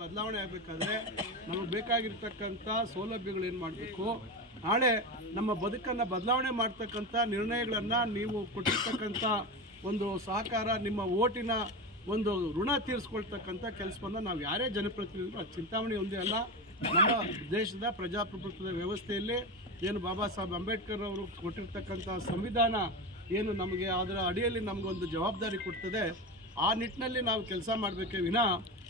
ಬದಲಾವಣೆ ಆಗಬೇಕಾದ್ರೆ ನಮಗೆ ಬೇಕಾಗಿರ್ತಕ್ಕಂಥ ಸೌಲಭ್ಯಗಳು ಏನು ಮಾಡಬೇಕು? ನಾಳೆ ನಮ್ಮ ಬದುಕನ್ನು ಬದಲಾವಣೆ ಮಾಡ್ತಕ್ಕಂಥ ನಿರ್ಣಯಗಳನ್ನು ನೀವು ಕೊಟ್ಟಿರ್ತಕ್ಕಂಥ ಒಂದು ಸಹಕಾರ, ನಿಮ್ಮ ಓಟಿನ ಒಂದು ಋಣ ತೀರಿಸ್ಕೊಳ್ತಕ್ಕಂಥ ಕೆಲಸವನ್ನು ನಾವು ಯಾರೇ ಜನಪ್ರತಿನಿಧಿಗಳು, ಅದು ಚಿಂತಾಮಣಿ ಒಂದೇ ಅಲ್ಲ. ನಮ್ಮ ದೇಶದ ಪ್ರಜಾಪ್ರಭುತ್ವದ ವ್ಯವಸ್ಥೆಯಲ್ಲಿ ಏನು ಬಾಬಾ ಸಾಹೇಬ್ ಅಂಬೇಡ್ಕರ್ ಅವರು ಕೊಟ್ಟಿರ್ತಕ್ಕಂಥ ಸಂವಿಧಾನ ಏನು ನಮಗೆ ಅದರ ಅಡಿಯಲ್ಲಿ ನಮಗೊಂದು ಜವಾಬ್ದಾರಿ ಕೊಡ್ತದೆ, ಆ ನಿಟ್ಟಿನಲ್ಲಿ ನಾವು ಕೆಲಸ ಮಾಡಬೇಕೇ ವಿನ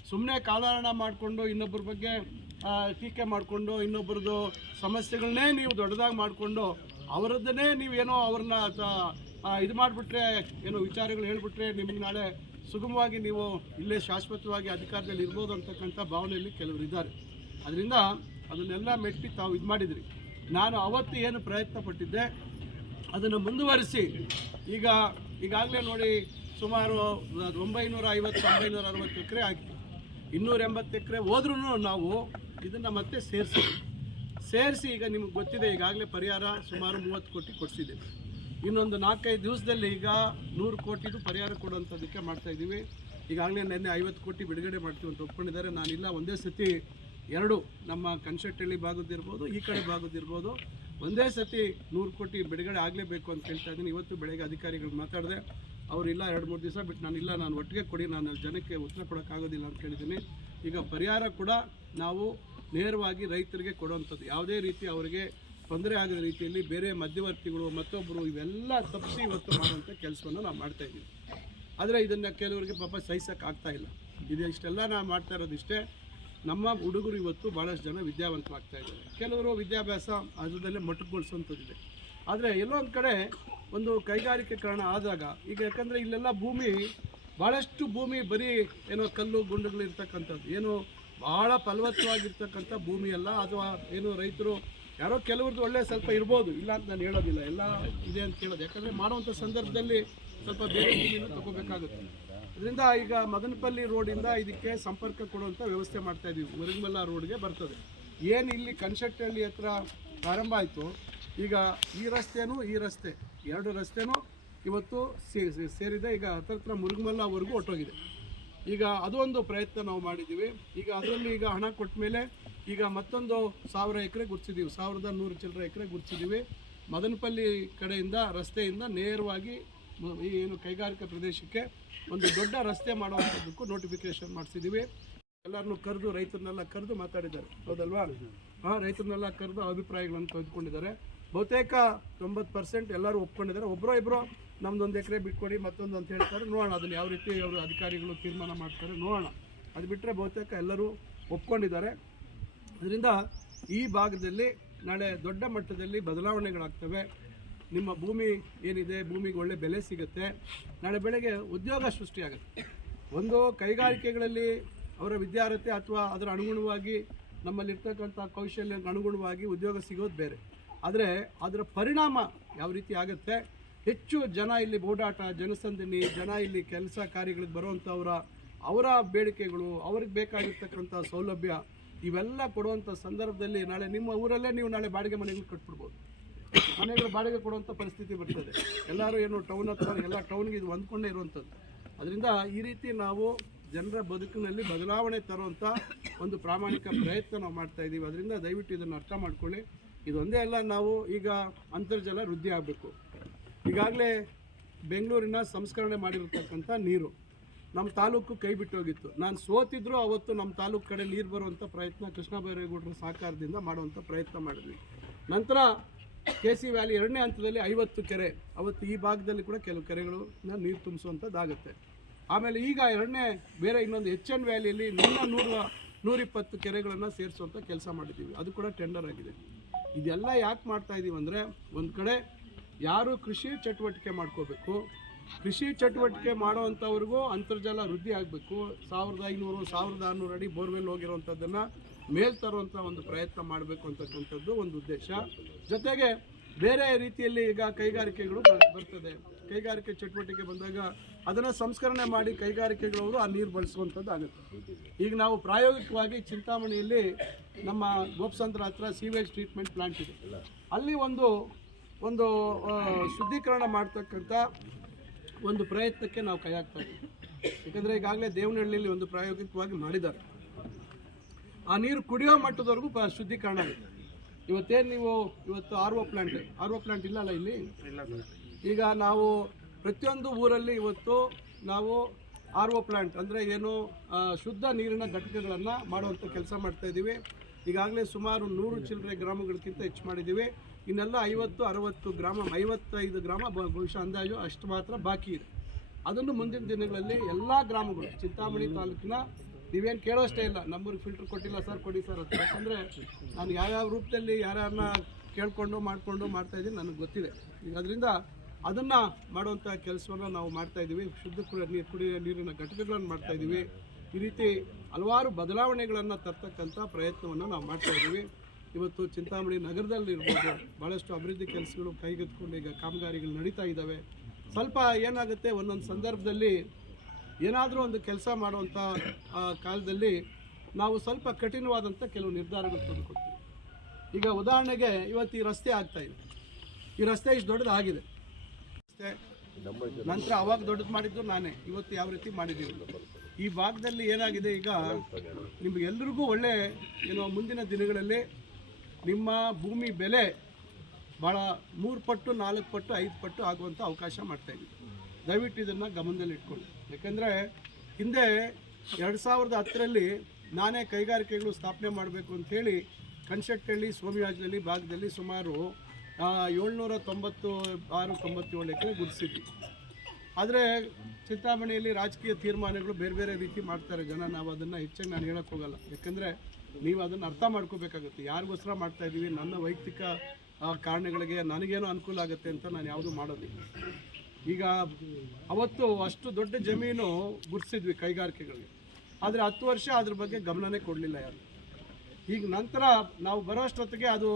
ಸುಮ್ಮನೆ ಕಾಲಹರಣ ಮಾಡಿಕೊಂಡು ಇನ್ನೊಬ್ಬರ ಬಗ್ಗೆ ಟೀಕೆ ಮಾಡಿಕೊಂಡು ಇನ್ನೊಬ್ಬರದ್ದು ಸಮಸ್ಯೆಗಳನ್ನೇ ನೀವು ದೊಡ್ಡದಾಗಿ ಮಾಡಿಕೊಂಡು ಅವರದ್ದನ್ನೇ ನೀವೇನೋ ಅವ್ರನ್ನ ಇದು ಮಾಡಿಬಿಟ್ರೆ, ಏನೋ ವಿಚಾರಗಳು ಹೇಳಿಬಿಟ್ರೆ ನಿಮಗೆ ನಾಳೆ ಸುಗಮವಾಗಿ ನೀವು ಇಲ್ಲೇ ಶಾಶ್ವತವಾಗಿ ಅಧಿಕಾರದಲ್ಲಿ ಇರ್ಬೋದು ಅಂತಕ್ಕಂಥ ಭಾವನೆಯಲ್ಲಿ ಕೆಲವರು ಇದ್ದಾರೆ. ಅದರಿಂದ ಅದನ್ನೆಲ್ಲ ಮೆಟ್ಟಿ ತಾವು ಇದು ಮಾಡಿದ್ರಿ. ನಾನು ಅವತ್ತು ಏನು ಪ್ರಯತ್ನ ಪಟ್ಟಿದ್ದೆ, ಅದನ್ನು ಮುಂದುವರಿಸಿ, ಈಗ ಈಗಾಗಲೇ ನೋಡಿ ಸುಮಾರು ಒಂಬೈನೂರ ಐವತ್ತು, ಒಂಬೈನೂರ ಅರವತ್ತು ಎಕರೆ ಆಗಿದೆ. ಇನ್ನೂರ ಎಂಬತ್ತು ಎಕರೆ ಹೋದ್ರೂ ನಾವು ಇದನ್ನು ಮತ್ತೆ ಸೇರಿಸಿ. ಸೇರಿಸಿ ಈಗ ನಿಮ್ಗೆ ಗೊತ್ತಿದೆ, ಈಗಾಗಲೇ ಪರಿಹಾರ ಸುಮಾರು ಮೂವತ್ತು ಕೋಟಿ ಕೊಡಿಸಿದ್ದೀವಿ. ಇನ್ನೊಂದು ನಾಲ್ಕೈದು ದಿವಸದಲ್ಲಿ ಈಗ ನೂರು ಕೋಟಿದು ಪರಿಹಾರ ಕೊಡುವಂಥದ್ದಕ್ಕೆ ಮಾಡ್ತಾ ಇದ್ದೀವಿ. ಈಗಾಗಲೇ ನಿನ್ನೆ ಐವತ್ತು ಕೋಟಿ ಬಿಡುಗಡೆ ಮಾಡ್ತೀವಿ ಅಂತ ಒಪ್ಕೊಂಡಿದ್ದಾರೆ. ನಾನಿಲ್ಲ, ಒಂದೇ ಸತಿ ಎರಡು ನಮ್ಮ ಕನ್ಸಟ್ಟಳ್ಳಿ ಭಾಗದಿರ್ಬೋದು ಈ ಕಡೆ ಭಾಗದಿರ್ಬೋದು ಒಂದೇ ಸತಿ ನೂರು ಕೋಟಿ ಬಿಡುಗಡೆ ಆಗಲೇಬೇಕು ಅಂತ ಹೇಳ್ತಾ ಇದ್ದೀನಿ. ಇವತ್ತು ಬೆಳಗ್ಗೆ ಅಧಿಕಾರಿಗಳು ಮಾತಾಡಿದೆ ಅವರಿಲ್ಲ ಎರಡು ಮೂರು ದಿವಸ ಬಿಟ್ಟು ಇಲ್ಲ, ನಾನು ಒಟ್ಟಿಗೆ ಕೊಡಿ, ನಾನು ಜನಕ್ಕೆ ಉತ್ತರ ಕೊಡೋಕ್ಕಾಗೋದಿಲ್ಲ ಅಂತ ಕೇಳಿದ್ದೀನಿ. ಈಗ ಪರಿಹಾರ ಕೂಡ ನಾವು ನೇರವಾಗಿ ರೈತರಿಗೆ ಕೊಡುವಂಥದ್ದು. ಯಾವುದೇ ರೀತಿ ಅವರಿಗೆ ತೊಂದರೆ ಆಗದ ರೀತಿಯಲ್ಲಿ ಬೇರೆ ಮಧ್ಯವರ್ತಿಗಳು ಮತ್ತೊಬ್ಬರು ಇವೆಲ್ಲ ತಪ್ಪಿಸಿ ಇವತ್ತು ಮಾಡುವಂಥ ಕೆಲಸವನ್ನು ನಾವು ಮಾಡ್ತಾ ಇದ್ದೀವಿ. ಆದರೆ ಇದನ್ನು ಕೆಲವರಿಗೆ ಪಾಪ ಸಹಿಸೋಕೆ ಆಗ್ತಾ ಇಲ್ಲ. ಇದು ಇಷ್ಟೆಲ್ಲ ನಾವು ಮಾಡ್ತಾ ಇರೋದಿಷ್ಟೇ ನಮ್ಮ ಹುಡುಗರು ಇವತ್ತು ಭಾಳಷ್ಟು ಜನ ವಿದ್ಯಾವಂತರಾಗ್ತಾ ಇದ್ದಾರೆ. ಕೆಲವರು ವಿದ್ಯಾಭ್ಯಾಸ ಅದರಲ್ಲೇ ಮಟ್ಟಗೊಳಿಸುವಂಥದ್ದಿದೆ ಆದರೆ ಎಲ್ಲೊಂದು ಕಡೆ ಒಂದು ಕೈಗಾರಿಕೀಕರಣ ಆದಾಗ, ಈಗ ಯಾಕಂದರೆ ಇಲ್ಲೆಲ್ಲ ಭೂಮಿ ಭಾಳಷ್ಟು ಭೂಮಿ ಬರೀ ಏನೋ ಕಲ್ಲು ಗುಂಡುಗಳು ಇರ್ತಕ್ಕಂಥದ್ದು. ಏನು ಭಾಳ ಫಲವತ್ತವಾಗಿರ್ತಕ್ಕಂಥ ಭೂಮಿ ಅಲ್ಲ ಅಥವಾ ಏನು ರೈತರು ಯಾರೋ ಕೆಲವ್ರದ್ದು ಒಳ್ಳೆ ಸ್ವಲ್ಪ ಇರ್ಬೋದು. ಇಲ್ಲ ಅಂತ ನಾನು ಹೇಳೋದಿಲ್ಲ. ಎಲ್ಲ ಇದೆ ಅಂತ ಹೇಳೋದು. ಯಾಕಂದರೆ ಮಾಡುವಂಥ ಸಂದರ್ಭದಲ್ಲಿ ಸ್ವಲ್ಪ ಬೇರೆ ಭೂಮಿಯನ್ನು ತಗೋಬೇಕಾಗುತ್ತೆ. ಅದರಿಂದ ಈಗ ಮದನಪಲ್ಲಿ ರೋಡಿಂದ ಇದಕ್ಕೆ ಸಂಪರ್ಕ ಕೊಡುವಂಥ ವ್ಯವಸ್ಥೆ ಮಾಡ್ತಾ ಇದೀವಿ. ಮುರುಗಮಲ್ಲ ರೋಡ್ಗೆ ಬರ್ತದೆ. ಏನು ಇಲ್ಲಿ ಕನ್ಸಟ್ಟಳ್ಳಿ ಹತ್ರ ಪ್ರಾರಂಭ ಆಯಿತು ಈಗ ಈ ರಸ್ತೆನೂ ಈ ರಸ್ತೆ, ಎರಡು ರಸ್ತೆನೂ ಇವತ್ತು ಸೇರಿದೆ. ಈಗ ಹತ್ರ ಹತ್ರ ಮುರುಗಮಲ್ಲವರೆಗೂ ಹೊಟ್ಟೋಗಿದೆ ಈಗ ಅದೊಂದು ಪ್ರಯತ್ನ ನಾವು ಮಾಡಿದ್ದೀವಿ. ಈಗ ಅದರಲ್ಲಿ ಈಗ ಹಣ ಕೊಟ್ಟ ಮೇಲೆ ಈಗ ಮತ್ತೊಂದು ಸಾವಿರ ಎಕರೆ ಗುರ್ಸಿದ್ದೀವಿ ಸಾವಿರದ ನೂರು ಚಿಲ್ಲರೆ ಎಕರೆ ಗುರ್ಸಿದ್ದೀವಿ ಮದನಪಲ್ಲಿ ಕಡೆಯಿಂದ, ರಸ್ತೆಯಿಂದ ನೇರವಾಗಿ ಈ ಏನು ಕೈಗಾರಿಕಾ ಪ್ರದೇಶಕ್ಕೆ ಒಂದು ದೊಡ್ಡ ರಸ್ತೆ ಮಾಡುವಂಥದ್ದಕ್ಕೂ ನೋಟಿಫಿಕೇಶನ್ ಮಾಡಿಸಿದ್ದೀವಿ. ಎಲ್ಲರನ್ನು ಕರೆದು, ರೈತರನ್ನೆಲ್ಲ ಕರೆದು ಮಾತಾಡಿದ್ದಾರೆ. ಹೌದಲ್ವಾ? ಹಾಂ, ರೈತರನ್ನೆಲ್ಲ ಕರೆದು ಅಭಿಪ್ರಾಯಗಳನ್ನು ತೆಗೆದುಕೊಂಡಿದ್ದಾರೆ. ಬಹುತೇಕ ತೊಂಬತ್ತು ಪರ್ಸೆಂಟ್ ಎಲ್ಲರೂ ಒಪ್ಕೊಂಡಿದ್ದಾರೆ. ಒಬ್ಬರೋ ಇಬ್ಬರು ನಮ್ದೊಂದು ಎಕರೆ ಬಿಟ್ಕೊಡಿ, ಮತ್ತೊಂದು ಅಂತ ಹೇಳ್ತಾರೆ. ನೋಡೋಣ ಅದನ್ನು ಯಾವ ರೀತಿ ಅವರು ಅಧಿಕಾರಿಗಳು ತೀರ್ಮಾನ ಮಾಡ್ತಾರೆ ನೋಡೋಣ. ಅದು ಬಿಟ್ಟರೆ ಬಹುತೇಕ ಎಲ್ಲರೂ ಒಪ್ಕೊಂಡಿದ್ದಾರೆ. ಅದರಿಂದ ಈ ಭಾಗದಲ್ಲಿ ನಾಳೆ ದೊಡ್ಡ ಮಟ್ಟದಲ್ಲಿ ಬದಲಾವಣೆಗಳಾಗ್ತವೆ. ನಿಮ್ಮ ಭೂಮಿ ಏನಿದೆ, ಭೂಮಿಗೆ ಒಳ್ಳೆ ಬೆಲೆ ಸಿಗುತ್ತೆ. ನಾಳೆ ಬೆಳಗ್ಗೆ ಉದ್ಯೋಗ ಸೃಷ್ಟಿಯಾಗುತ್ತೆ. ಒಂದು ಕೈಗಾರಿಕೆಗಳಲ್ಲಿ ಅವರ ವಿದ್ಯಾರ್ಹತೆ ಅಥವಾ ಅದರ ಅನುಗುಣವಾಗಿ ನಮ್ಮಲ್ಲಿರ್ತಕ್ಕಂಥ ಕೌಶಲ್ಯಕ್ಕೆ ಅನುಗುಣವಾಗಿ ಉದ್ಯೋಗ ಸಿಗೋದು ಬೇರೆ. ಆದರೆ ಅದರ ಪರಿಣಾಮ ಯಾವ ರೀತಿ ಆಗುತ್ತೆ? ಹೆಚ್ಚು ಜನ ಇಲ್ಲಿ ಓಡಾಟ, ಜನಸಂದಣಿ, ಜನ ಇಲ್ಲಿ ಕೆಲಸ ಕಾರ್ಯಗಳಿಗೆ ಬರುವಂಥವರ ಅವರ ಬೇಡಿಕೆಗಳು, ಅವ್ರಿಗೆ ಬೇಕಾಗಿರ್ತಕ್ಕಂಥ ಸೌಲಭ್ಯ ಇವೆಲ್ಲ ಕೊಡುವಂಥ ಸಂದರ್ಭದಲ್ಲಿ ನಾಳೆ ನಿಮ್ಮ ಊರಲ್ಲೇ ನೀವು ನಾಳೆ ಬಾಡಿಗೆ ಮನೆಗಳು ಕಟ್ಬಿಡ್ಬೋದು. ಮನೆಗಳು ಬಾಡಿಗೆ ಕೊಡುವಂಥ ಪರಿಸ್ಥಿತಿ ಬರ್ತದೆ. ಎಲ್ಲರೂ ಏನು ಟೌನ್ ಹತ್ರ, ಎಲ್ಲ ಟೌನ್ಗೆ ಇದು ಹೊಂದ್ಕೊಂಡೇ ಇರುವಂಥದ್ದು. ಅದರಿಂದ ಈ ರೀತಿ ನಾವು ಜನರ ಬದುಕಿನಲ್ಲಿ ಬದಲಾವಣೆ ತರುವಂಥ ಒಂದು ಪ್ರಾಮಾಣಿಕ ಪ್ರಯತ್ನ ನಾವು ಮಾಡ್ತಾ ಇದ್ದೀವಿ ಅದರಿಂದ ದಯವಿಟ್ಟು ಇದನ್ನು ಅರ್ಥ ಮಾಡ್ಕೊಳ್ಳಿ. ಇದೊಂದೇ ಅಲ್ಲ, ನಾವು ಈಗ ಅಂತರ್ಜಲ ವೃದ್ಧಿ ಆಗಬೇಕು. ಈಗಾಗಲೇ ಬೆಂಗಳೂರಿನ ಸಂಸ್ಕರಣೆ ಮಾಡಿರತಕ್ಕಂಥ ನೀರು ನಮ್ಮ ತಾಲೂಕು ಕೈ ಬಿಟ್ಟು ಹೋಗಿತ್ತು. ನಾನು ಸೋತಿದ್ರು ಅವತ್ತು ನಮ್ಮ ತಾಲೂಕು ಕಡೆ ನೀರು ಬರುವಂಥ ಪ್ರಯತ್ನ ಕೃಷ್ಣ ಬೈರೇಗೌಡರ ಸಹಕಾರದಿಂದ ಮಾಡುವಂಥ ಪ್ರಯತ್ನ ಮಾಡಿದ್ವಿ. ನಂತರ ಕೆ ಸಿ ವ್ಯಾಲಿ ಎರಡನೇ ಹಂತದಲ್ಲಿ ಐವತ್ತು ಕೆರೆ, ಅವತ್ತು ಈ ಭಾಗದಲ್ಲಿ ಕೂಡ ಕೆಲವು ಕೆರೆಗಳು ನೀರು ತುಂಬಿಸುವಂಥದ್ದಾಗುತ್ತೆ ಆಮೇಲೆ ಈಗ ಎರಡನೇ, ಬೇರೆ ಇನ್ನೊಂದು ಎಚ್ ಎನ್ ವ್ಯಾಲಿಯಲ್ಲಿ ನಿನ್ನ ನೂರ, ನೂರಿಪ್ಪತ್ತು ಕೆರೆಗಳನ್ನು ಸೇರಿಸುವಂಥ ಕೆಲಸ ಮಾಡಿದ್ದೀವಿ. ಅದು ಕೂಡ ಟೆಂಡರ್ ಆಗಿದೆ. ಇದೆಲ್ಲ ಯಾಕೆ ಮಾಡ್ತಾ ಇದ್ದೀವಿ ಅಂದರೆ ಒಂದು ಕಡೆ ಯಾರು ಕೃಷಿ ಚಟುವಟಿಕೆ ಮಾಡ್ಕೋಬೇಕು, ಕೃಷಿ ಚಟುವಟಿಕೆ ಮಾಡೋವಂಥವ್ರಿಗೂ ಅಂತರ್ಜಲ ವೃದ್ಧಿ ಆಗಬೇಕು, ಸಾವಿರದ ಐನೂರು, ಸಾವಿರದ ಆರುನೂರು ಅಡಿ ಬೋರ್ವೆಲ್ ಹೋಗಿರೋವಂಥದ್ದನ್ನು ಮೇಲ್ ತರುವಂಥ ಒಂದು ಪ್ರಯತ್ನ ಮಾಡಬೇಕು ಅಂತಕ್ಕಂಥದ್ದು ಒಂದು ಉದ್ದೇಶ. ಜೊತೆಗೆ ಬೇರೆ ರೀತಿಯಲ್ಲಿ ಈಗ ಕೈಗಾರಿಕೆಗಳು ಬರ್ತದೆ. ಕೈಗಾರಿಕೆ ಚಟುವಟಿಕೆ ಬಂದಾಗ ಅದನ್ನು ಸಂಸ್ಕರಣೆ ಮಾಡಿ ಕೈಗಾರಿಕೆಗಳವರು ಆ ನೀರು ಬಳಸುವಂಥದ್ದು ಆಗುತ್ತೆ. ಈಗ ನಾವು ಪ್ರಾಯೋಗಿಕವಾಗಿ ಚಿಂತಾಮಣಿಯಲ್ಲಿ ನಮ್ಮ ಗೋಪ್ಸಂದ್ರ ಹತ್ರ ಸೀವೇಜ್ ಟ್ರೀಟ್ಮೆಂಟ್ ಪ್ಲಾಂಟ್ ಇದೆ. ಅಲ್ಲಿ ಒಂದು ಒಂದು ಶುದ್ಧೀಕರಣ ಮಾಡ್ತಕ್ಕಂಥ ಒಂದು ಪ್ರಯತ್ನಕ್ಕೆ ನಾವು ಕೈ ಹಾಕ್ತಾ ಇದ್ದೀವಿ. ಯಾಕಂದರೆ ಈಗಾಗಲೇ ದೇವನಹಳ್ಳಿಯಲ್ಲಿ ಒಂದು ಪ್ರಾಯೋಗಿಕವಾಗಿ ಮಾಡಿದ್ದಾರೆ. ಆ ನೀರು ಕುಡಿಯೋ ಮಟ್ಟದವರೆಗೂ ಶುದ್ಧೀಕರಣ ಆಗುತ್ತೆ. ಇವತ್ತೇನು ನೀವು ಇವತ್ತು R O plant R O plant ಇಲ್ಲಲ್ಲ ಇಲ್ಲಿ? ಈಗ ನಾವು ಪ್ರತಿಯೊಂದು ಊರಲ್ಲಿ ಇವತ್ತು ನಾವು ಆರ್ ಒ ಪ್ಲಾಂಟ್ ಅಂದರೆ ಏನು ಶುದ್ಧ ನೀರಿನ ಘಟಕಗಳನ್ನು ಮಾಡುವಂಥ ಕೆಲಸ ಮಾಡ್ತಾ ಇದ್ದೀವಿ ಈಗಾಗಲೇ ಸುಮಾರು ನೂರು ಚಿಲ್ಲರೆ ಗ್ರಾಮಗಳಿಗಿಂತ ಹೆಚ್ಚು ಮಾಡಿದ್ದೀವಿ ಇನ್ನೆಲ್ಲ ಐವತ್ತು, ಅರವತ್ತು ಗ್ರಾಮ, ಐವತ್ತೈದು ಗ್ರಾಮ ಬಹುಶಃ ಅಂದಾಜು ಅಷ್ಟು ಮಾತ್ರ ಬಾಕಿ ಇದೆ. ಅದನ್ನು ಮುಂದಿನ ದಿನಗಳಲ್ಲಿ ಎಲ್ಲ ಗ್ರಾಮಗಳು, ಚಿಂತಾಮಣಿ ತಾಲೂಕಿನ ನೀವೇನು ಕೇಳೋಷ್ಟೇ ಇಲ್ಲ. ನಮ್ಮೂರಿಗೆ ಫಿಲ್ಟರ್ ಕೊಟ್ಟಿಲ್ಲ ಸರ್ ಕೊಡಿ ಸರ್ ಅಂತ. ಯಾಕಂದರೆ ನಾನು ಯಾವ್ಯಾವ ರೂಪದಲ್ಲಿ ಯಾರ್ಯಾರನ್ನ ಕೇಳಿಕೊಂಡು ಮಾಡಿಕೊಂಡು ಮಾಡ್ತಾ ಇದ್ದೀನಿ ನನಗೆ ಗೊತ್ತಿದೆ. ಈಗ ಅದರಿಂದ ಅದನ್ನು ಮಾಡುವಂಥ ಕೆಲಸವನ್ನು ನಾವು ಮಾಡ್ತಾ ಇದ್ದೀವಿ. ಶುದ್ಧ ಕುಡಿಯೋ ನೀರು, ಕುಡಿಯೋ ನೀರಿನ ಘಟಕಗಳನ್ನು ಮಾಡ್ತಾ ಇದ್ದೀವಿ. ಈ ರೀತಿ ಹಲವಾರು ಬದಲಾವಣೆಗಳನ್ನು ತರ್ತಕ್ಕಂಥ ಪ್ರಯತ್ನವನ್ನು ನಾವು ಮಾಡ್ತಾ ಇದ್ದೀವಿ. ಇವತ್ತು ಚಿಂತಾಮಣಿ ನಗರದಲ್ಲಿ ಇರ್ಬೋದು ಭಾಳಷ್ಟು ಅಭಿವೃದ್ಧಿ ಕೆಲಸಗಳು ಕೈಗೆತ್ಕೊಂಡು ಈಗ ಕಾಮಗಾರಿಗಳು ನಡೀತಾ ಇದ್ದಾವೆ. ಸ್ವಲ್ಪ ಏನಾಗುತ್ತೆ, ಒಂದೊಂದು ಸಂದರ್ಭದಲ್ಲಿ ಏನಾದರೂ ಒಂದು ಕೆಲಸ ಮಾಡುವಂಥ ಕಾಲದಲ್ಲಿ ನಾವು ಸ್ವಲ್ಪ ಕಠಿಣವಾದಂಥ ಕೆಲವು ನಿರ್ಧಾರಗಳು ತಂದುಕೊಡ್ತೀವಿ. ಈಗ ಉದಾಹರಣೆಗೆ ಇವತ್ತು ಈ ರಸ್ತೆ ಆಗ್ತಾ ಇದೆ. ಈ ರಸ್ತೆ ಇಷ್ಟು ದೊಡ್ಡದಾಗಿದೆ. ನಂತರ ಅವಾಗ ದೊಡ್ಡದು ಮಾಡಿದ್ದು ನಾನೇ. ಇವತ್ತು ಯಾವ ರೀತಿ ಮಾಡಿದ್ದೀವಿ. ಈ ಭಾಗದಲ್ಲಿ ಏನಾಗಿದೆ ಈಗ ನಿಮಗೆಲ್ರಿಗೂ ಒಳ್ಳೆ, ಏನೋ ಮುಂದಿನ ದಿನಗಳಲ್ಲಿ ನಿಮ್ಮ ಭೂಮಿ ಬೆಲೆ ಭಾಳ ಮೂರು ಪಟ್ಟು, ನಾಲ್ಕು ಪಟ್ಟು, ಐದು ಪಟ್ಟು ಆಗುವಂಥ ಅವಕಾಶ ಮಾಡ್ತಾ ಇದ್ದೀವಿ. ದಯವಿಟ್ಟು ಇದನ್ನು ಗಮನದಲ್ಲಿ ಇಟ್ಕೊಳ್ಳಿ ಯಾಕೆಂದರೆ ಹಿಂದೆ ಎರಡು ಸಾವಿರದ ಹತ್ತರಲ್ಲಿ ನಾನೇ ಕೈಗಾರಿಕೆಗಳು ಸ್ಥಾಪನೆ ಮಾಡಬೇಕು ಅಂಥೇಳಿ ಕನ್ಶೆಟ್ಟಹಳ್ಳಿ ಸೋಮಯಾಜಲ್ಲಿ ಭಾಗದಲ್ಲಿ ಸುಮಾರು ಏಳ್ನೂರ ತೊಂಬತ್ತು ಆರು ತೊಂಬತ್ತೇಳು ಎಕರೆ ಗುರುತಿಸಿದ್ವಿ ಆದರೆ ಚಿಂತಾಮಣಿಯಲ್ಲಿ ರಾಜಕೀಯ ತೀರ್ಮಾನಗಳು ಬೇರೆ ಬೇರೆ ರೀತಿ ಮಾಡ್ತಾರೆ ಜನ, ನಾವು ಅದನ್ನು ಹೆಚ್ಚಾಗಿ ನಾನು ಹೇಳಕ್ಕೆ ಹೋಗಲ್ಲ. ಯಾಕಂದರೆ ನೀವು ಅದನ್ನು ಅರ್ಥ ಮಾಡ್ಕೋಬೇಕಾಗುತ್ತೆ. ಯಾರಿಗೋಸ್ಕರ ಮಾಡ್ತಾ ಇದ್ದೀವಿ ನನ್ನ ವೈಯಕ್ತಿಕ ಕಾರಣಗಳಿಗೆ ನನಗೇನೋ ಅನುಕೂಲ ಆಗುತ್ತೆ ಅಂತ ನಾನು ಯಾವುದೂ ಮಾಡೋದಿಲ್ಲ. ಈಗ ಅವತ್ತು ಅಷ್ಟು ದೊಡ್ಡ ಜಮೀನು ಗುರ್ಸಿದ್ವಿ ಕೈಗಾರಿಕೆಗಳಿಗೆ. ಆದರೆ ಹತ್ತು ವರ್ಷ ಅದ್ರ ಬಗ್ಗೆ ಗಮನನೇ ಕೊಡಲಿಲ್ಲ ಯಾರು. ಈಗ ನಂತರ ನಾವು ಬರೋ ಅಷ್ಟೊತ್ತಿಗೆ ಅದು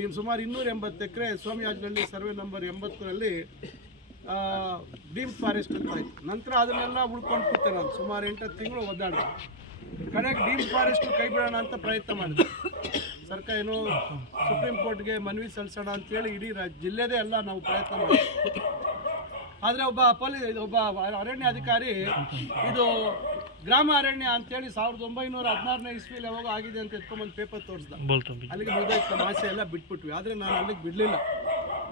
ಈ ಸುಮಾರು ಇನ್ನೂರ ಎಂಬತ್ತು ಎಕರೆ ಸ್ವಾಮಿಯಾಜನಹಳ್ಳಿ ಸರ್ವೆ ನಂಬರ್ ಎಂಬತ್ತರಲ್ಲಿ ಡೀಮ್ ಫಾರೆಸ್ಟ್ ಅಂತ ಆಯಿತು ನಂತರ ಅದನ್ನೆಲ್ಲ ಉಳ್ಕೊಂಡು ಕೂತೆ ನಾನು ಸುಮಾರು ಎಂಟತ್ತು ತಿಂಗಳು ಒದ್ದಾಡ ಕಡೆಗೆ ಡೀಮ್ ಫಾರೆಸ್ಟ್ ಕೈ ಬಿಡೋಣ ಅಂತ ಪ್ರಯತ್ನ ಮಾಡಿದೆ. ಸರ್ಕಾರ ಏನು ಸುಪ್ರೀಂ ಕೋರ್ಟ್ಗೆ ಮನವಿ ಸಲ್ಲಿಸೋಣ ಅಂತೇಳಿ ಇಡೀ ರಾಜ್ಯ, ಜಿಲ್ಲೆದೇ ಎಲ್ಲ ನಾವು ಪ್ರಯತ್ನ ಮಾಡಿದ್ವಿ. ಆದರೆ ಒಬ್ಬ ಪೊಲೀಸ್ ಒಬ್ಬ ಅರಣ್ಯ ಅಧಿಕಾರಿ ಇದು ಗ್ರಾಮ ಅರಣ್ಯ ಅಂತೇಳಿ ಸಾವಿರದ ಒಂಬೈನೂರ ಹದಿನಾರನೇ ಇಸ್ವಿಲಿ ಯಾವಾಗ ಆಗಿದೆ ಅಂತ ಎತ್ಕೊಂಬಂದು ಪೇಪರ್ ತೋರಿಸ್ದ. ಅಲ್ಲಿಗೆ ಮುಗಿದೋಯ್ತು ಆಸೆ ಎಲ್ಲ ಬಿಟ್ಬಿಟ್ವಿ. ಆದರೆ ನಾನು ಅಲ್ಲಿಗೆ ಬಿಡಲಿಲ್ಲ.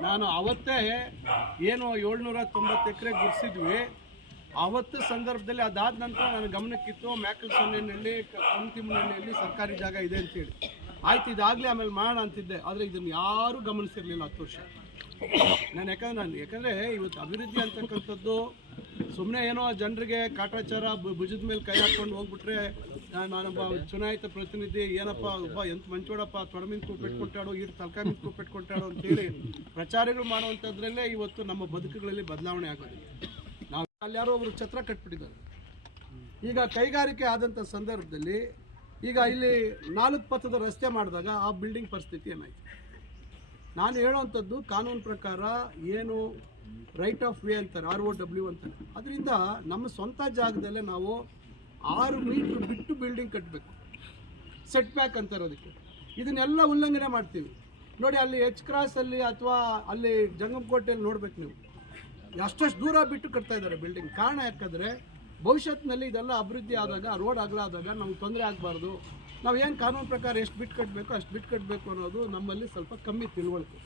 ನಾನು ಅವತ್ತೇ ಏನು ಏಳ್ನೂರ ತೊಂಬತ್ತು ಎಕರೆ ಗುರ್ಸಿದ್ವಿ ಅವತ್ತು ಸಂದರ್ಭದಲ್ಲಿ ಅದಾದ ನಂತರ ನನ್ನ ಗಮನಕ್ಕಿತ್ತು ಮ್ಯಾಕಲ್ ಸೊನ್ನೆಹಳ್ಳಿ ಕಂತಿಮ್ಮನಹಳ್ಳಿಯಲ್ಲಿ ಸರ್ಕಾರಿ ಜಾಗ ಇದೆ ಅಂತೇಳಿ. ಆಯ್ತು ಇದಾಗಲೇ ಆಮೇಲೆ ಮಾಡೋಣ ಅಂತಿದ್ದೆ. ಆದರೆ ಇದನ್ನು ಯಾರೂ ಗಮನಿಸಿರಲಿಲ್ಲ ಹತ್ತು ವರ್ಷ. ನಾನು ಯಾಕಂದ್ರೆ ನಾನು ಯಾಕಂದರೆ ಇವತ್ತು ಅಭಿವೃದ್ಧಿ ಅಂತಕ್ಕಂಥದ್ದು ಸುಮ್ಮನೆ ಏನೋ ಜನರಿಗೆ ಕಾಟಾಚಾರ ಭುಜದ ಮೇಲೆ ಕೈ ಹಾಕ್ಕೊಂಡು ಹೋಗ್ಬಿಟ್ರೆ ನಾನು ನಾನೊಬ್ಬ ಚುನಾಯಿತ ಪ್ರತಿನಿಧಿ, ಏನಪ್ಪ ಒಬ್ಬ ಎಂತ ಮಂಚೋಡಪ್ಪ ತೊಡಮಿನ ತಲ್ಕ ಮಿತಕ್ಕೂ ತಲ್ಕಾಮಿನ ಅಂತ ಅಂತೇಳಿ ಪ್ರಚಾರಗಳು ಮಾಡುವಂಥದ್ರಲ್ಲೇ ಇವತ್ತು ನಮ್ಮ ಬದುಕುಗಳಲ್ಲಿ ಬದಲಾವಣೆ ಆಗೋದಿಲ್ಲ ನಾವು ಅಲ್ಲಿ ಯಾರೋ ಒಬ್ರು ಛತ್ರ ಕಟ್ಬಿಟ್ಟಿದ್ದಾರೆ. ಈಗ ಕೈಗಾರಿಕೆ ಆದಂಥ ಸಂದರ್ಭದಲ್ಲಿ ಈಗ ಇಲ್ಲಿ ನಾಲ್ಕು ಪಥದ ರಸ್ತೆ ಮಾಡಿದಾಗ ಆ ಬಿಲ್ಡಿಂಗ್ ಪರಿಸ್ಥಿತಿ ಏನಾಯ್ತು? ನಾನು ಹೇಳೋವಂಥದ್ದು ಕಾನೂನು ಪ್ರಕಾರ ಏನು ರೈಟ್ ಆಫ್ ವೇ ಅಂತಾರೆ ಆರ್ ಒ ಡಬ್ಲ್ಯೂ ಅಂತಾರೆ. ಅದರಿಂದ ನಮ್ಮ ಸ್ವಂತ ಜಾಗದಲ್ಲೇ ನಾವು ಆರು ಮೀಟ್ರ್ ಬಿಟ್ಟು ಬಿಲ್ಡಿಂಗ್ ಕಟ್ಟಬೇಕು ಸೆಟ್ ಬ್ಯಾಕ್ ಅಂತಾರೆ ಅದಕ್ಕೆ. ಇದನ್ನೆಲ್ಲ ಉಲ್ಲಂಘನೆ ಮಾಡ್ತೀವಿ. ನೋಡಿ, ಅಲ್ಲಿ ಎಚ್ ಕ್ರಾಸಲ್ಲಿ ಅಥವಾ ಅಲ್ಲಿ ಜಂಗಮಕೋಟೆಯಲ್ಲಿ ನೋಡ್ಬೇಕು ನೀವು. ಅಷ್ಟಷ್ಟು ದೂರ ಬಿಟ್ಟು ಕಟ್ತಾ ಇದ್ದಾರೆ ಬಿಲ್ಡಿಂಗ್ ಕಾರಣ ಯಾಕಂದರೆ ಭವಿಷ್ಯತ್ನಲ್ಲಿ ಇದೆಲ್ಲ ಅಭಿವೃದ್ಧಿ ಆದಾಗ, ರೋಡ್ ಆಗಲಾದಾಗ ನಮ್ಗೆ ತೊಂದರೆ ಆಗಬಾರ್ದು. ನಾವು ಏನು ಕಾನೂನು ಪ್ರಕಾರ ಎಷ್ಟು ಬಿಟ್ಟು ಕಟ್ಟಬೇಕು ಅಷ್ಟು ಬಿಟ್ಟು ಕಟ್ಟಬೇಕು ಅನ್ನೋದು ನಮ್ಮಲ್ಲಿ ಸ್ವಲ್ಪ ಕಮ್ಮಿ ತಿಳುವಳಿಕೆ.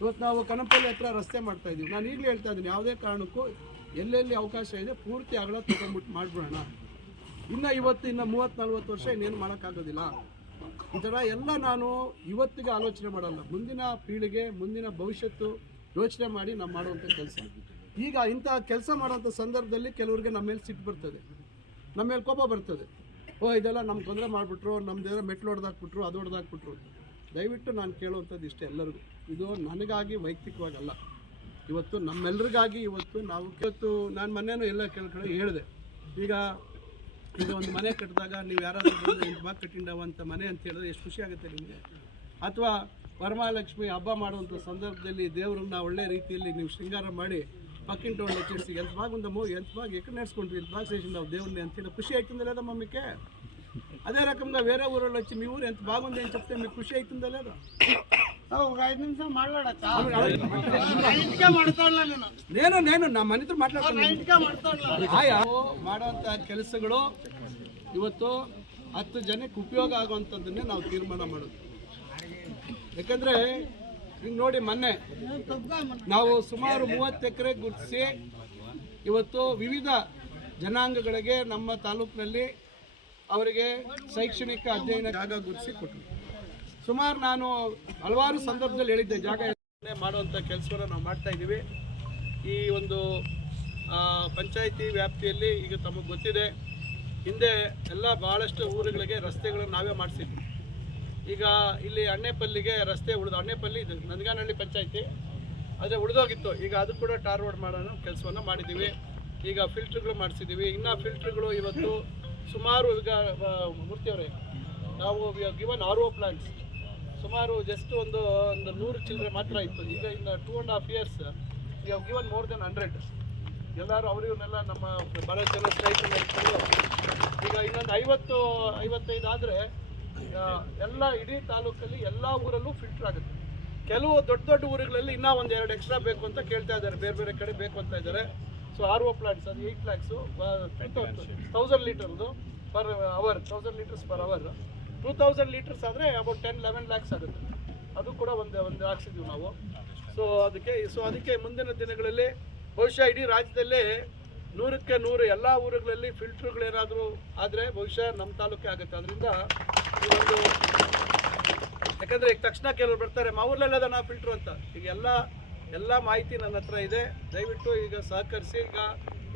ಇವತ್ತು ನಾವು ಕನಪಲ್ಲಿ ಹತ್ರ ರಸ್ತೆ ಮಾಡ್ತಾ ಇದ್ದೀವಿ ನಾನು ಈಗಲೇ ಹೇಳ್ತಾ ಇದ್ದೀನಿ, ಯಾವುದೇ ಕಾರಣಕ್ಕೂ ಎಲ್ಲೆಲ್ಲಿ ಅವಕಾಶ ಇದೆ ಪೂರ್ತಿ ಅಗಲ ತೊಗೊಂಡ್ಬಿಟ್ಟು ಮಾಡಿಬಿಡೋಣ. ಇನ್ನು ಇವತ್ತು, ಇನ್ನು ಮೂವತ್ತು ನಲ್ವತ್ತು ವರ್ಷ ಇನ್ನೇನು ಮಾಡೋಕ್ಕಾಗೋದಿಲ್ಲ. ಈ ಥರ ಎಲ್ಲ ನಾನು ಇವತ್ತಿಗೆ ಆಲೋಚನೆ ಮಾಡಲ್ಲ. ಮುಂದಿನ ಪೀಳಿಗೆ, ಮುಂದಿನ ಭವಿಷ್ಯತ್ತು ಯೋಚನೆ ಮಾಡಿ ನಾವು ಮಾಡುವಂಥ ಕೆಲಸ. ಈಗ ಇಂಥ ಕೆಲಸ ಮಾಡೋಂಥ ಸಂದರ್ಭದಲ್ಲಿ ಕೆಲವ್ರಿಗೆ ನಮ್ಮ ಮೇಲೆ ಸಿಟ್ಟು ಬರ್ತದೆ. ನಮ್ಮ ಮೇಲೆ ಕೋಪ ಬರ್ತದೆ. ಓ, ಇದೆಲ್ಲ ನಮ್ಮ ತೊಂದರೆ ಮಾಡಿಬಿಟ್ರು ನಮ್ದೆಲ್ಲ ಮೆಟ್ಲು ಹೊಡೆದಾಕ್ಬಿಟ್ರು, ಅದು ಹೊಡೆದಾಕ್ಬಿಟ್ರು. ದಯವಿಟ್ಟು ನಾನು ಕೇಳುವಂಥದ್ದು ಇಷ್ಟೇ ಎಲ್ಲರಿಗೂ. ಇದು ನನಗಾಗಿ ವೈಯಕ್ತಿಕವಾಗಲ್ಲ. ಇವತ್ತು ನಮ್ಮೆಲ್ಲರಿಗಾಗಿ ಇವತ್ತು ನಾವು ಇವತ್ತು ನಾನು ಮೊನ್ನೆನೂ ಎಲ್ಲ ಕೆಲ ಕಡೆ ಹೇಳಿದೆ. ಈಗ ಈಗ ಒಂದು ಮನೆ ಕಟ್ಟಿದಾಗ ನೀವು ಯಾರಾದರೂ ಬಂದು ಮಾತು ಕಟ್ಟಿಂಡವಂಥ ಮನೆ ಅಂತ ಹೇಳಿದ್ರೆ ಎಷ್ಟು ಖುಷಿ ಆಗುತ್ತೆ ನಿಮಗೆ? ಅಥವಾ ವರಮಹಾಲಕ್ಷ್ಮಿ ಹಬ್ಬ ಮಾಡುವಂಥ ಸಂದರ್ಭದಲ್ಲಿ ದೇವರನ್ನ ಒಳ್ಳೆ ರೀತಿಯಲ್ಲಿ ನೀವು ಶೃಂಗಾರ ಮಾಡಿ పక్కింటి వాళ్ళు వచ్చేసి ఎంత బాగుందమ్మో ఎంత బాగా ఎక్కడ నేర్చుకుంటారు ఎంత బాగా చేసిందావు దేవుణ్ణి అంత ఖుషి అవుతుందా లేదమ్మా మీకే అదే రకంగా వేరే ఊరోళ్ళు వచ్చి మీ ఊరు ఎంత బాగుంది అని చెప్తే మీకు ఖుషి అవుతుందా లేదా ఒక ఐదు నిమిషం మాట్లాడచ్చా ఇంటికే మాట్లాడలా నేను నేను నేను నా ಮನಿತ್ರ ಮಾತಾಡ್ತಾನೆ ఇంటికే మాట్లాడలా ಆಯಾ ಮಾಡುವಂಥ ಕೆಲಸಗಳು ಇವತ್ತು ಹತ್ತು ಜನಕ್ಕೆ ಉಪಯೋಗ ಆಗುವಂಥದ್ದನ್ನೇ ನಾವು ತೀರ್ಮಾನ ಮಾಡೋದು ಯಾಕಂದರೆ ಈಗ ನೋಡಿ ಮೊನ್ನೆ ನಾವು ಸುಮಾರು ಮೂವತ್ತು ಎಕರೆ ಗುರುತಿಸಿ ಇವತ್ತು ವಿವಿಧ ಜನಾಂಗಗಳಿಗೆ ನಮ್ಮ ತಾಲೂಕಿನಲ್ಲಿ ಅವರಿಗೆ ಶೈಕ್ಷಣಿಕ ಅಧ್ಯಯನ ಜಾಗ ಗುರುತಿಸಿ ಕೊಟ್ಟರು ಸುಮಾರು ನಾನು ಹಲವಾರು ಸಂದರ್ಭದಲ್ಲಿ ಹೇಳಿದ್ದೆ, ಜಾಗ ಮಾಡುವಂಥ ಕೆಲಸವನ್ನು ನಾವು ಮಾಡ್ತಾ ಇದ್ದೀವಿ. ಈ ಒಂದು ಪಂಚಾಯಿತಿ ವ್ಯಾಪ್ತಿಯಲ್ಲಿ ಈಗ ತಮಗೆ ಗೊತ್ತಿದೆ, ಹಿಂದೆ ಎಲ್ಲ ಭಾಳಷ್ಟು ಊರುಗಳಿಗೆ ರಸ್ತೆಗಳನ್ನು ನಾವೇ ಮಾಡಿಸಿದ್ವಿ. ಈಗ ಇಲ್ಲಿ ಅಣ್ಣೆಪಲ್ಲಿಗೆ ರಸ್ತೆ ಉಳಿದು ಅಣ್ಣೆಪಲ್ಲಿ ಇದು ನಂದಗಾನಹಳ್ಳಿ ಪಂಚಾಯಿತಿ. ಆದರೆ ಉಳಿದೋಗಿತ್ತು. ಈಗ ಅದು ಕೂಡ ಟಾರ್ ರೋಡ್ ಮಾಡೋಣ ಕೆಲಸವನ್ನು ಮಾಡಿದ್ದೀವಿ ಈಗ ಫಿಲ್ಟ್ರ್ಗಳು ಮಾಡಿಸಿದ್ದೀವಿ ಇನ್ನು ಫಿಲ್ಟ್ರ್ಗಳು ಇವತ್ತು ಸುಮಾರು ಈಗ ಮೂರ್ತಿಯವರೇ ನಾವು ಗಿವನ್ ಆರ್ ಒ ಪ್ಲಾಂಟ್ಸ್. ಸುಮಾರು ಜಸ್ಟ್ ಒಂದು ಒಂದು ನೂರು ಚಿಲ್ಲರೆ ಮಾತ್ರ ಇತ್ತು. ಈಗ ಇನ್ನು ಟೂ ಆ್ಯಂಡ್ ಹಾಫ್ ಇಯರ್ಸ್ ಈಗ ಗಿವನ್ ಮೋರ್ ದೆನ್ ಹಂಡ್ರೆಡ್. ಎಲ್ಲರೂ ಅವರು ಇವನ್ನೆಲ್ಲ ನಮ್ಮ ಭಾಳ ಜನ ಸ್ಟ್ರೈಕ್ ಈಗ ಇನ್ನೊಂದು ಐವತ್ತು, ಐವತ್ತೈದು ಆದರೆ ಎಲ್ಲ ಇಡೀ ತಾಲೂಕಲ್ಲಿ ಎಲ್ಲ ಊರಲ್ಲೂ ಫಿಲ್ಟರ್ ಆಗುತ್ತೆ. ಕೆಲವು ದೊಡ್ಡ ದೊಡ್ಡ ಊರುಗಳಲ್ಲಿ ಇನ್ನೂ ಒಂದು ಎರಡು ಎಕ್ಸ್ಟ್ರಾ ಬೇಕು ಅಂತ ಕೇಳ್ತಾ ಇದ್ದಾರೆ. ಬೇರೆ ಬೇರೆ ಕಡೆ ಬೇಕು ಅಂತ ಇದ್ದಾರೆ. ಸೊ ಆರ್ ಒ ಪ್ಲಾಂಟ್ಸ್ ಅದು eight lakhs thousand ಲೀಟರ್ದು per hour thousand litres per hour two thousand litres ಆದರೆ ಅಬೌಟ್ ಟೆನ್ ಲೆವೆನ್ ಲ್ಯಾಕ್ಸ್ ಆಗುತ್ತೆ. ಅದು ಕೂಡ ಒಂದು ಒಂದು ಹಾಕ್ಸಿದ್ವಿ ನಾವು. ಸೊ ಅದಕ್ಕೆ ಸೊ ಅದಕ್ಕೆ ಮುಂದಿನ ದಿನಗಳಲ್ಲಿ ಬಹುಶಃ ಇಡೀ ರಾಜ್ಯದಲ್ಲೇ ನೂರಕ್ಕೆ ನೂರು ಎಲ್ಲ ಊರುಗಳಲ್ಲಿ ಫಿಲ್ಟ್ರುಗಳೇನಾದರೂ ಆದರೆ ಬಹುಶಃ ನಮ್ಮ ತಾಲೂಕೇ ಆಗುತ್ತೆ. ಅದರಿಂದ ಒಂದು ಯಾಕಂದರೆ ಈಗ ತಕ್ಷಣ ಕೆಲವರು ಬರ್ತಾರೆ ಮಾವೂರ್ಲೆಲ್ಲದ ನಾ ಫಿಲ್ಟ್ರು ಅಂತ. ಈಗ ಎಲ್ಲ ಎಲ್ಲ ಮಾಹಿತಿ ನನ್ನ ಹತ್ರ ಇದೆ. ದಯವಿಟ್ಟು ಈಗ ಸಹಕರಿಸಿ, ಈಗ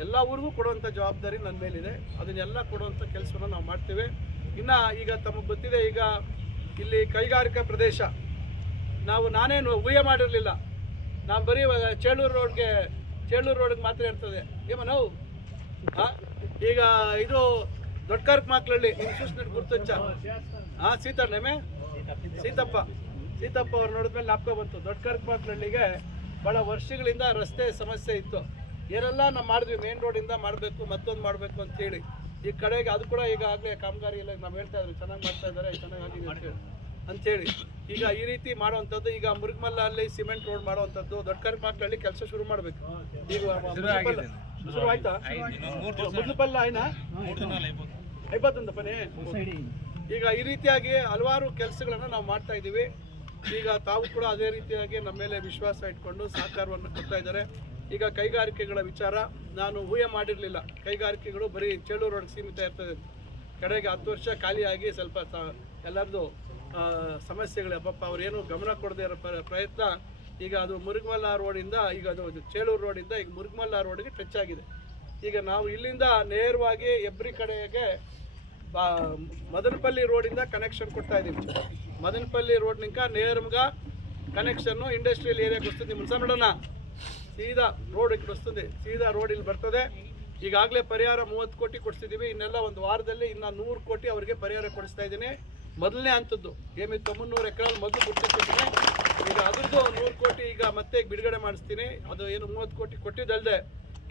ಎಲ್ಲ ಊರಿಗೂ ಕೊಡುವಂಥ ಜವಾಬ್ದಾರಿ ನನ್ನ ಮೇಲಿದೆ. ಅದನ್ನೆಲ್ಲ ಕೊಡುವಂಥ ಕೆಲಸವನ್ನು ನಾವು ಮಾಡ್ತೇವೆ. ಇನ್ನು ಈಗ ತಮಗೆ ಗೊತ್ತಿದೆ, ಈಗ ಇಲ್ಲಿ ಕೈಗಾರಿಕಾ ಪ್ರದೇಶ. ನಾವು ನಾನೇನು ಊಹೆ ಮಾಡಿರಲಿಲ್ಲ. ನಾನು ಬರೀ ಚೇಳೂರು ರೋಡ್ಗೆ ಚೇಳೂರು ರೋಡ್ಗೆ ಮಾತ್ರ ಇರ್ತದೆ. ಏಮ ನಾವು ಈಗ ಇದು ದೊಡ್ಡ ಕಾರ್ಕ್ ಮಕ್ಕಳಲ್ಲಿ ಇನ್ಸ್ಟಿಟ್ಯೂಷನ್ ಹಾ ಹಾಂ ನೆಮೆ ಸೀತಪ್ಪ. ಸೀತಪ್ಪ ಅವ್ರು ನೋಡಿದ್ಮೇಲೆ ನಾಪ್ಕ ಬಂತು. ದೊಡ್ಡ ಕಾರ್ಕ್ ಬಹಳ ಭಾಳ ವರ್ಷಗಳಿಂದ ರಸ್ತೆ ಸಮಸ್ಯೆ ಇತ್ತು. ಏನೆಲ್ಲ ನಾವು ಮಾಡಿದ್ವಿ ಮೇನ್ ರೋಡಿಂದ ಮಾಡಬೇಕು ಮತ್ತೊಂದು ಮಾಡಬೇಕು ಅಂತೇಳಿ ಈ ಕಡೆಗೆ ಅದು ಕೂಡ ಈಗಾಗಲೇ ಕಾಮಗಾರಿ ಎಲ್ಲ ನಾವು ಹೇಳ್ತಾ ಇದ್ರು ಚೆನ್ನಾಗಿ ಮಾಡ್ತಾ ಇದ್ದಾರೆ ಚೆನ್ನಾಗಿ ಆಗಿದೆ ಅಂತೇಳಿ ಅಂಥೇಳಿ ಈಗ ಈ ರೀತಿ ಮಾಡುವಂಥದ್ದು ಈಗ ಮುರುಗಮಲ್ಲ ಅಲ್ಲಿ ಸಿಮೆಂಟ್ ರೋಡ್ ಮಾಡುವಂಥದ್ದು ದೊಡ್ಡ ಮಕ್ಕಳಲ್ಲಿ ಕೆಲಸ ಶುರು ಮಾಡಬೇಕು. ಈಗ ಶುರು ಆಯ್ತಾ? ಮುರುಗಮಲ್ಲ ಆಯ್ನಾ? ಐವತ್ತೊಂದು ಪನೇ. ಈಗ ಈ ರೀತಿಯಾಗಿ ಹಲವಾರು ಕೆಲಸಗಳನ್ನು ನಾವು ಮಾಡ್ತಾ ಇದ್ದೀವಿ. ಈಗ ತಾವು ಕೂಡ ಅದೇ ರೀತಿಯಾಗಿ ನಮ್ಮ ಮೇಲೆ ವಿಶ್ವಾಸ ಇಟ್ಕೊಂಡು ಸಹಕಾರವನ್ನು ಕೊಡ್ತಾ ಇದ್ದಾರೆ. ಈಗ ಕೈಗಾರಿಕೆಗಳ ವಿಚಾರ, ನಾನು ಊಹೆ ಮಾಡಿರಲಿಲ್ಲ. ಕೈಗಾರಿಕೆಗಳು ಬರೀ ಚೇಳೂರು ರೋಡ್ ಸೀಮಿತ ಇರ್ತದೆ. ಕಡೆಗೆ ಹತ್ತು ವರ್ಷ ಖಾಲಿಯಾಗಿ ಸ್ವಲ್ಪ ಎಲ್ಲರದು ಸಮಸ್ಯೆಗಳು. ಪಾಪ ಅವರೇನು ಗಮನ ಕೊಡದೇ ಇರೋ ಪ್ರ- ಪ್ರಯತ್ನ. ಈಗ ಅದು ಮುರುಗಮಲ್ಲ ರೋಡಿಂದ, ಈಗ ಅದು ಚೇಳೂರು ರೋಡಿಂದ ಈಗ ಮುರುಗಮಲ್ಲ ರೋಡ್ಗೆ ಟಚ್ ಆಗಿದೆ. ಈಗ ನಾವು ಇಲ್ಲಿಂದ ನೇರವಾಗಿ ಎಬ್ರಿ ಕಡೆಗೆ ಬಾ ಮದನಪಲ್ಲಿ ರೋಡಿಂದ ಕನೆಕ್ಷನ್ ಕೊಡ್ತಾ ಇದ್ದೀವಿ. ಮದನಪಲ್ಲಿ ರೋಡ್ನಿಂದ ಕನೆಕ್ಷನ್ ಇಂಡಸ್ಟ್ರಿಯಲ್ ಏರಿಯಾ ఏరియాకి వస్తుంది మున్సమడన ಸೀದಾ ರೋಡ್ ఇక్కడ ಸೀದಾ ರೋಡ್ ಇಲ್ಲಿ ಬರ್ತದೆ. ಈಗಾಗಲೇ ಪರಿಹಾರ ಮೂವತ್ತು ಕೋಟಿ ಕೊಡಿಸಿದ್ದೀವಿ. ಇನ್ನೆಲ್ಲ ಒಂದು ವಾರದಲ್ಲಿ ಇನ್ನು ನೂರು ಕೋಟಿ ಅವರಿಗೆ ಪರಿಹಾರ ಕೊಡಿಸ್ತಾ ಇದ್ದೀನಿ. ಮೊದಲನೇ ಹಂತದ್ದು. ಏಮಿ ತೊಂಬನ್ನೂರು ಎಕರೆ ಮೊದಲು ಕೊಡ್ತಿರ್ತೀನಿ ಈಗ ಅದ್ರದ್ದು ನೂರು ಕೋಟಿ ಈಗ ಮತ್ತೆ ಬಿಡುಗಡೆ ಮಾಡಿಸ್ತೀನಿ. ಅದು ಏನು ಮೂವತ್ತು ಕೋಟಿ ಕೊಟ್ಟಿದ್ದಲ್ಲದೆ